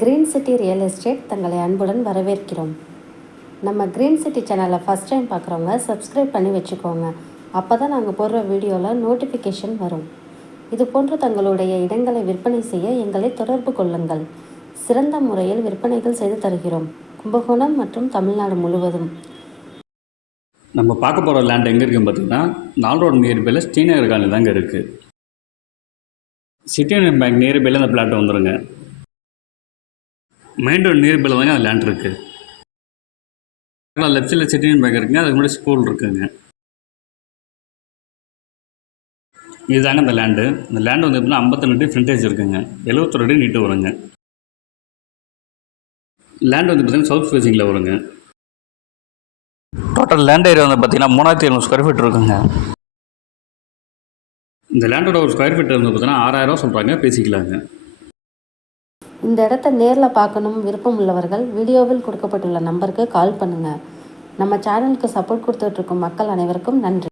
Green city real estate தங்களை அன்புடன் வரவேற்கிறோம். நம்ம கிரீன் சிட்டி சேனலை ஃபஸ்ட் டைம் பார்க்குறவங்க சப்ஸ்கிரைப் பண்ணி வச்சுக்கோங்க. அப்போ தான் நாங்கள் போடுற வீடியோவில் நோட்டிஃபிகேஷன் வரும். இது போன்று தங்களுடைய இடங்களை விற்பனை செய்ய எங்களை தொடர்பு கொள்ளுங்கள். சிறந்த முறையில் விற்பனைகள் செய்து தருகிறோம். கும்பகோணம் மற்றும் தமிழ்நாடு முழுவதும். நம்ம பார்க்க போகிற லேண்ட் எங்கே இருக்குன்னு பார்த்தீங்கன்னா 4 ரோடு நியர்பையில் ஸ்ரீநகர் காலனி தாங்க இருக்குது. சிட்டி யூனியன் பேங்க் நியர்பையில் அந்த பிளாட் வந்துடுங்க. மெயின் ரோடு நியர்பையில் தாங்க அந்த லேண்ட் இருக்குது. லெஃப்ட் சைடில் சிட்டி யூனியன் பேங்க் இருக்குங்க, அதுக்கு முன்னாடி ஸ்கூல் இருக்குங்க. இதுதாங்க அந்த லேண்டு. இந்த லேண்டு வந்து எப்படின்னா 52 அடி ஃப்ரண்டேஜ் இருக்குங்க, 71 அடி நீட்டு வருங்க. லேண்ட் வந்து பார்த்தீங்கன்னா சவுத் ஃபேஸிங்கில் வருங்க. டோட்டல் லேண்ட் ஏரியா வந்து பார்த்தீங்கன்னா 3700 ஸ்கொயர் ஃபீட் இருக்குங்க. இந்த லேண்டோட ஒரு ஸ்கொயர் ஃபீட் வந்து பார்த்தீங்கன்னா 6000 சொல்கிறாங்க, பேசிக்கலாங்க. இந்த இடத்த நேரில் பார்க்கணும் விருப்பம் உள்ளவர்கள் வீடியோவில் கொடுக்கப்பட்டுள்ள நம்பருக்கு கால் பண்ணுங்கள். நம்ம சேனலுக்கு சப்போர்ட் கொடுத்துட்ருக்கும் மக்கள் அனைவருக்கும் நன்றி.